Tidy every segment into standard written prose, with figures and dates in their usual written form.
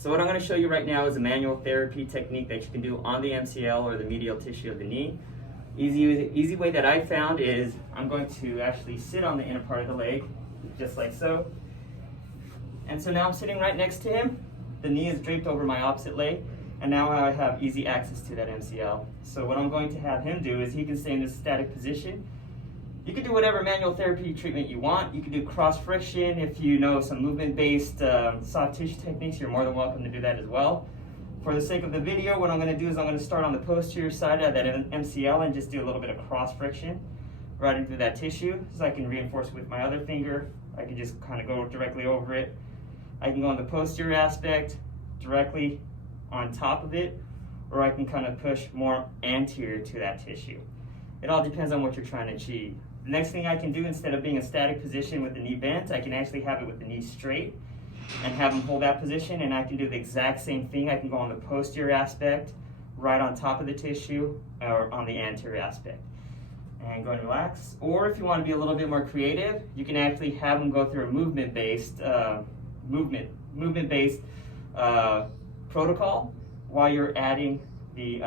So what I'm going to show you right now is a manual therapy technique that you can do on the MCL or the medial tissue of the knee. Easy way that I found is I'm going to actually sit on the inner part of the leg, just like so. And so now I'm sitting right next to him. The knee is draped over my opposite leg, and now I have easy access to that MCL. So what I'm going to have him do is he can stay in this static position. You can do whatever manual therapy treatment you want. You can do cross friction. If you know some movement-based soft tissue techniques, you're more than welcome to do that as well. For the sake of the video, what I'm going to do is I'm going to start on the posterior side of that MCL and just do a little bit of cross friction right into that tissue, so I can reinforce it with my other finger. I can just kind of go directly over it. I can go on the posterior aspect directly on top of it, or I can kind of push more anterior to that tissue. It all depends on what you're trying to achieve. The next thing I can do, instead of being a static position with the knee bent, I can actually have it with the knee straight and have them hold that position, and I can do the exact same thing. I can go on the posterior aspect, right on top of the tissue, or on the anterior aspect. And go and relax. Or if you want to be a little bit more creative, you can actually have them go through a movement-based protocol while you're adding the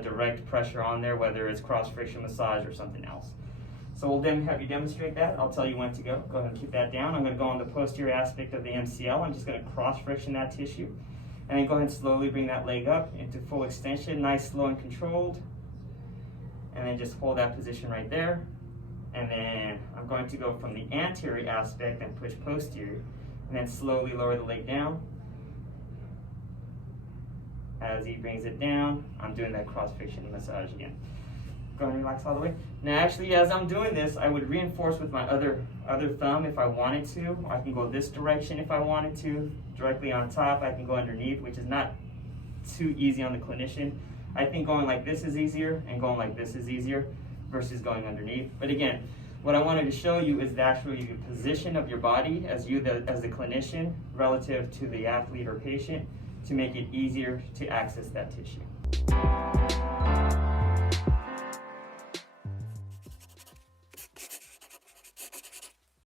direct pressure on there, whether it's cross friction massage or something else. So we'll then have you demonstrate that. I'll tell you when to go. Go ahead and keep that down. I'm going to go on the posterior aspect of the MCL. I'm just going to cross friction that tissue. And then go ahead and slowly bring that leg up into full extension, nice, slow, and controlled. And then just hold that position right there. And then I'm going to go from the anterior aspect and push posterior. And then slowly lower the leg down. As he brings it down, I'm doing that cross friction massage again. Go ahead and relax all the way. Now actually, as I'm doing this, I would reinforce with my other thumb if I wanted to. I can go this direction if I wanted to, directly on top. I can go underneath, which is not too easy on the clinician. I think going like this is easier, and going like this is easier versus going underneath. But again, what I wanted to show you is the actual position of your body as the clinician relative to the athlete or patient, to make it easier to access that tissue.